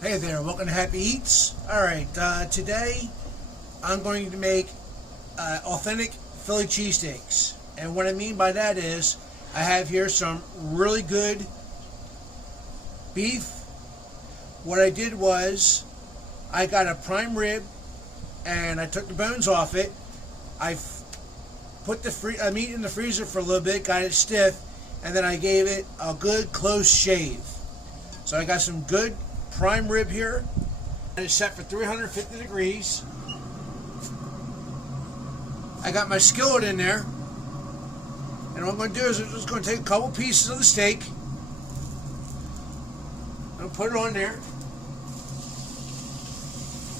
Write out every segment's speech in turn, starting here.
Hey there, welcome to Happy Eats. Alright, today I'm going to make authentic Philly cheesesteaks. And what I mean by that is, I have here some really good beef. What I did was, I got a prime rib and I took the bones off it. I put the meat in the freezer for a little bit, got it stiff, and then I gave it a good close shave. So I got some good prime rib here, and it's set for 350 degrees. I got my skillet in there, and what I'm going to do is I'm just going to take a couple pieces of the steak and put it on there.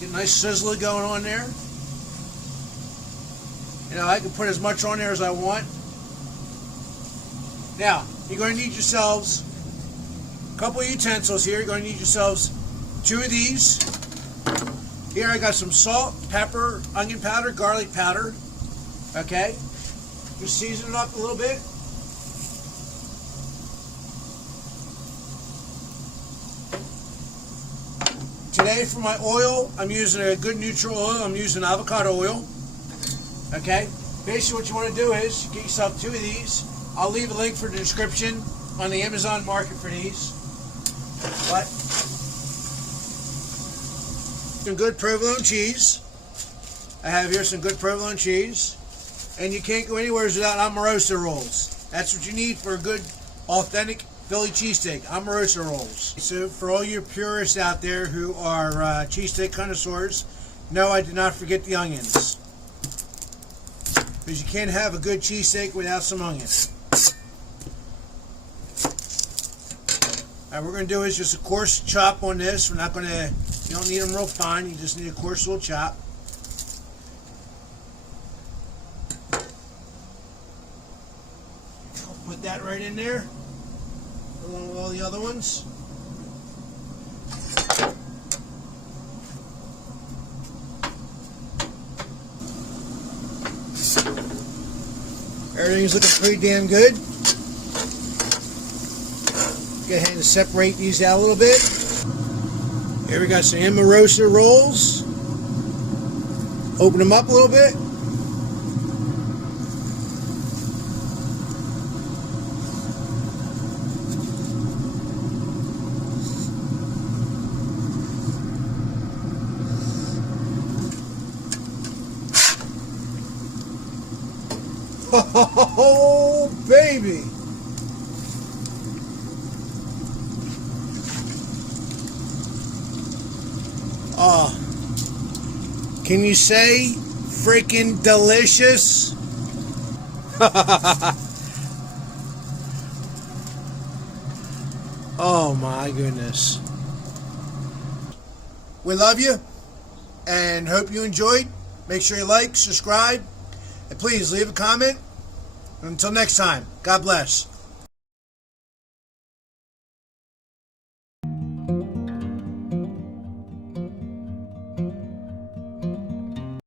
Get a nice sizzle going on there. You know, I can put as much on there as I want. Now, you're going to need yourselves a couple of utensils here. You're going to need yourselves 2 of these. Here I got some salt, pepper, onion powder, garlic powder. Okay? Just season it up a little bit. Today for my oil, I'm using a good neutral oil. I'm using avocado oil. Okay? Basically what you want to do is get yourself 2 of these. I'll leave a link for the description on the Amazon market for these. But some good provolone cheese. I have here some good provolone cheese. And you can't go anywhere without Amoroso rolls. That's what you need for a good, authentic Philly cheesesteak, Amoroso rolls. So for all you purists out there who are cheesesteak connoisseurs, no, I did not forget the onions. Because you can't have a good cheesesteak without some onions. Alright, what we're going to do is just a coarse chop on this. We're not going to, you don't need them real fine, you just need a coarse little chop. I'll put that right in there, along with all the other ones. Everything's looking pretty damn good. Go ahead and separate these out a little bit. Here we got some Amoroso rolls. Open them up a little bit. Oh, baby! Oh, can you say freaking delicious? Oh my goodness. We love you and hope you enjoyed. Make sure you like, subscribe, and please leave a comment. Until next time, God bless.